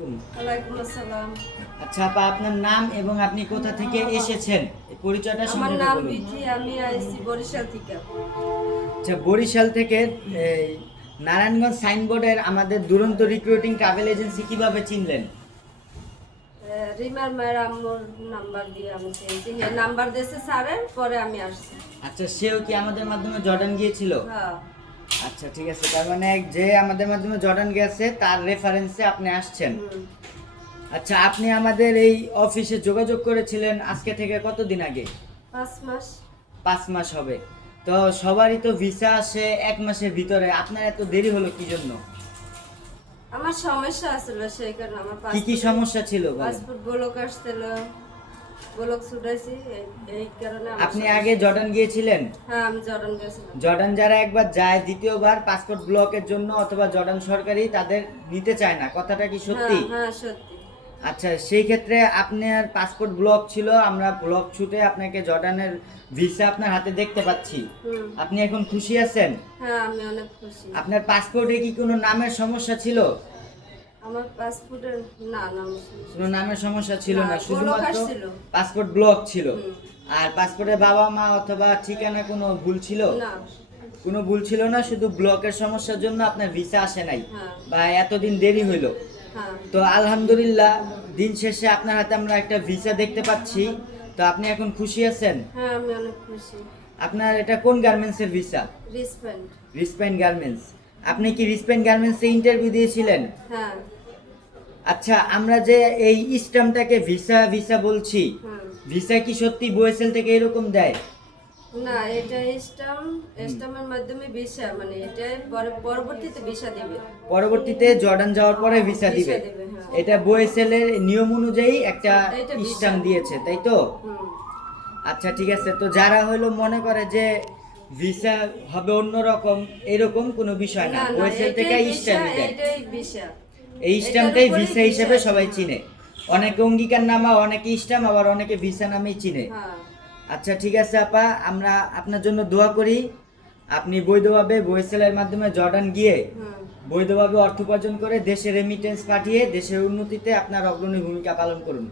ওয়ালাইকুম আসসালাম। আচ্ছা আপা, আপনার নাম এবং আপনি কোথা থেকে এসেছেন এই পরিচয়টা আমার সংক্ষেপে নাম বলুন। বিথি, আমি আইছি বরিশাল থেকে। আচ্ছা, বরিশাল থেকে এই নারায়ণগঞ্জ সাইনবোর্ডের আমাদের দুরন্ত রিক্রুটিং ট্রাভেল এজেন্সি কিভাবে চিনলেন? রিমার মায়ের আম্মুর নাম্বার দিয়ে আমি চিনছি। হে নাম্বার দিয়েছে স্যারের, পরে আমি আসছি। আচ্ছা, সেও কি আমাদের মাধ্যমে জর্ডান গিয়েছিল? হ্যাঁ। আচ্ছা ঠিক আছে, তার মানে যে আমাদের মাধ্যমে জর্ডান গেছে তার রেফারেন্সে আপনি আসছেন। হুম। আচ্ছা, আপনি আমাদের এই অফিসে যোগাযোগ করেছিলেন আজকে থেকে কতদিন আগে? 5 মাস। 5 মাস হবে। তো সবারই তো ভিসা আসে 1 মাসের ভিতরে, আপনার এত দেরি হলো কি জন্য? আমার সমস্যা আছিল, সেই কারণে আমার কি সমস্যা ছিল বলেন? পাসপোর্ট ব্লক আসছিল, ব্লক ছুটাইছি, এই কারণে আমার আপনি সমস্যা। আগে জর্ডান গিয়েছিলেন? হ্যাঁ, আমি জর্ডান গেছিলাম। জর্ডান যারা একবার যায় দ্বিতীয়বার পাসপোর্ট ব্লকের জন্য অথবা জর্ডান সরকারি তাদের নিতে চায় না, কথাটা কি সত্যি? হ্যাঁ হ্যাঁ, সত্যি। আচ্ছা, সেই ক্ষেত্রে আপনার পাসপোর্ট ব্লক ছিল, আমরা ব্লক ছুটে আপনাকে জর্ডানের ভিসা আপনার হাতে দেখতে পাচ্ছি। হুম। আপনি এখন খুশি আছেন? হ্যাঁ, আমি অনেক খুশি। আপনার পাসপোর্টে কি কোনো নামের সমস্যা ছিল? আমার পাসপোর্টের নাম কোনো নামের সমস্যা ছিল না, না, ব্লক শুধুমাত্র আসছিল। পাসপোর্ট ব্লক ছিল। হুম। আর পাসপোর্টে বাবা মা অথবা ঠিকানা কোনো ভুল ছিল? না। কোনো ভুল ছিল না, শুধু ব্লকের সমস্যার জন্য আপনার ভিসা আসে নাই হ্যাঁ। বা এতদিন দেরি হইলো। হ্যাঁ। তো আলহামদুলিল্লাহ, দিন শেষে আপনার হাতে আমরা একটা ভিসা দেখতে পাচ্ছি। তো আপনি এখন খুশি আছেন? হ্যাঁ, আমি অনেক খুশি। আপনার এটা কোন গার্মেন্টসের ভিসা? রিসপেন্ড। রিসপেন্ড গার্মেন্টস। আপনি কি রিসপেন্ড গার্মেন্টসে ইন্টারভিউ দিয়েছিলেন? হ্যাঁ। আচ্ছা, আমরা যে এই স্ট্যাম্পটাকে ভিসা ভিসা বলছি, হুম। ভিসা কি সত্যি বুয়েসেল থেকে এরকম দেয়? না, এটা স্টামের মাধ্যমে ভিসা, মানে এটা পরবর্তীতে ভিসা দিবে। পরবর্তীতে জর্ডান যাওয়ার পরে ভিসা দিবে। হ্যাঁ। এটা বুয়েসেলের নিয়ম অনুযায়ী একটা এটা ভিসা। স্ট্যাম্প দিয়েছে, তাই তো? হুম। আচ্ছা ঠিক আছে, তো যারা হলো মনে করে যে ভিসা হবে অন্যরকম, এরকম কোনো বিষয় না, না না, বুয়েসেল থেকে এটাই ভিসা, স্ট্যাম্প দেয়। এটাই ভিসা। এই স্ট্যাম্পটাই এটার উপরেই ভিসা হিসেবে আছে। সবাই চিনে। অনেকে অঙ্গীকার নামা, অনেকে স্ট্যাম্প, আবার অনেকে ভিসা নামেই চিনে। হ্যাঁ। আচ্ছা ঠিক আছে আপা, আমরা আপনার জন্য দোয়া করি। আপনি বৈধভাবে বুয়েসেলের মাধ্যমে জর্ডান গিয়ে হুম। বৈধভাবে অর্থ উপার্জন করে দেশে রেমিটেন্স পাঠিয়ে দেশের উন্নতিতে আপনার অগ্রণী ভূমিকা পালন করুন।